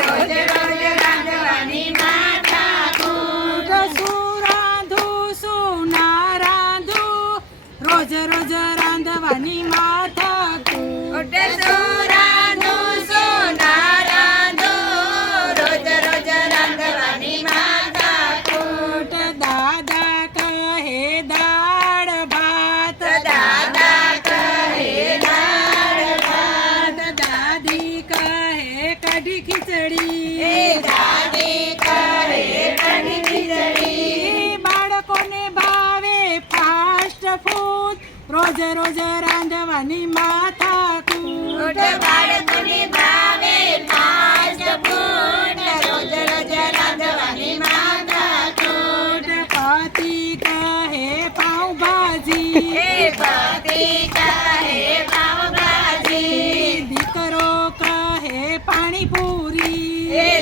રોજ રોજ રાંધવાની માથાકૂટ. શું રાંધું શું ના રાંધું રોજ રોજ રાંધવાની માથાકૂટ. શું રાંધું શું ના રાંધું રોજ રોજ રાંધવાની માથાકૂટ. દાદા કહે દાળ ભાત દાદા કહે દાળ ભાત. દાદી કહે કઢી ખીચડી દાદી કહે કઢી ખીચડી. બાળકોને ભાવે ફાસ્ટ ફૂડ રોજ રોજ રાંધવાની માથાકૂટ. બાળકોને ભાવે ફાસ્ટ ફૂડ રોજ રોજ રાંધવાની માથાકૂટ. પતિ કહે પાઉંભાજી પતિ કહે પાવભાજી. દીકરો કહે પાણીપુરી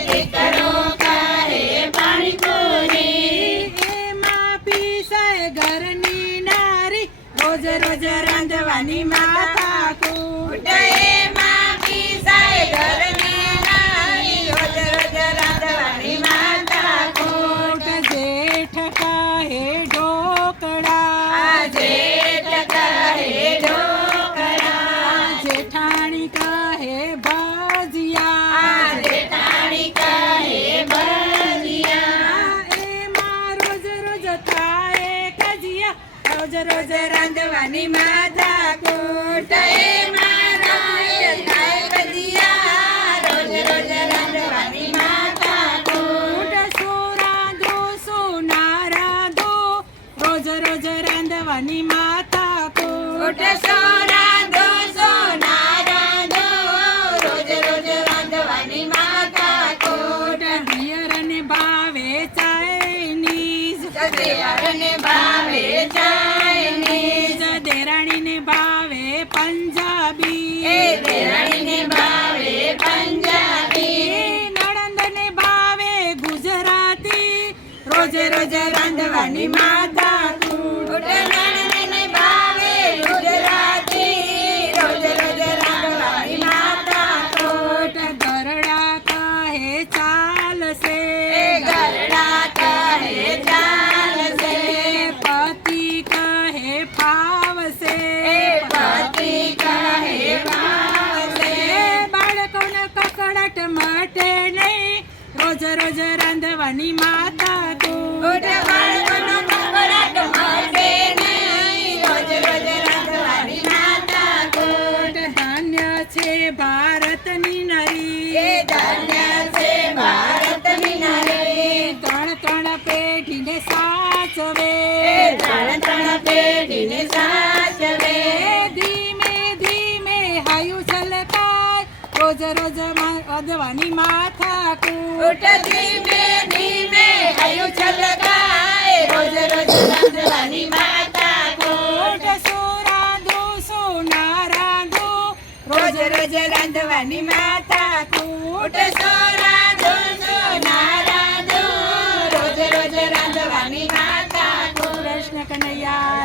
દીકરો કહે પાણીપુરી. એમાં પીસાય ઘરની નારી રોજ રોજ રાંધવાની માથાકૂટ. એમાં પીસાય ઘરની નારી રોજ રોજ રાંધવાની માથાકૂટ. જેઠ કહે ઢોકળા જેઠ કહે ઢોકળા. જેઠાણી કહે ભજીયા જેઠાણી કહે ભજીયા. એમાં રોજ રોજ થાય કજિયા રોજ રોજ રાંધવાની માથાકૂટ. એમાં રોજ થાય ભજીયા રોજ રોજ રાંધવાની માથાકૂટ. શું રાંધું શું ના રાંધું રોજ રોજ રાંધવાની માથાકૂટ. શું રાંધું શું ના રાંધું રોજ રોજ રાંધવાની માથાકૂટ. પિયરને ભાવે ચાઇનીઝ દેવરને ભાવે ચાઇનીઝ. દેરાણીને ભાવે પંજાબી દેરાણીને ભાવે પંજાબી. નણંદને ભાવે ગુજરાતી રોજ રોજ રાંધવાની માથાકૂટ. નણંદને ભાવે ગુજરાતી રોજ રોજ રાંધવાની માથાકૂટ. ગરડા કહે ચાલશે ગરડા કહે ચાલશે. પતિ કહે ફાવશે પતિ કહે ફાવશે. બાળકોને કકડાટ માટે નહીં રોજ રોજ રાંધવાની માથાકૂટ. બાળકોનો કકડાટ માટે નહીં રોજ રોજ રાંધવાની માથાકૂટ. ધન્ય છે ભારતની નરી ધન્ય છે ભારતની નારી. ત્રણ ત્રણ પેઢીને સાચવે ત્રણ ત્રણ પેઢીને સાચવે. ધીમે ધીમે હાયું છલકાય રોજ રોજ રાંધવાની માથાકૂટ. ધીમે ધીમે હૈયું છલકાય રોજ રોજ રાંધવાની માથાકૂટ. શું રાંધું શું ના રાંધું રોજ રોજ રાંધવાની માથાકૂટ. શું રાંધું શું ના રાંધું રોજ રોજ રાંધવાની માથાકૂટ. કૃષ્ણ કનૈયા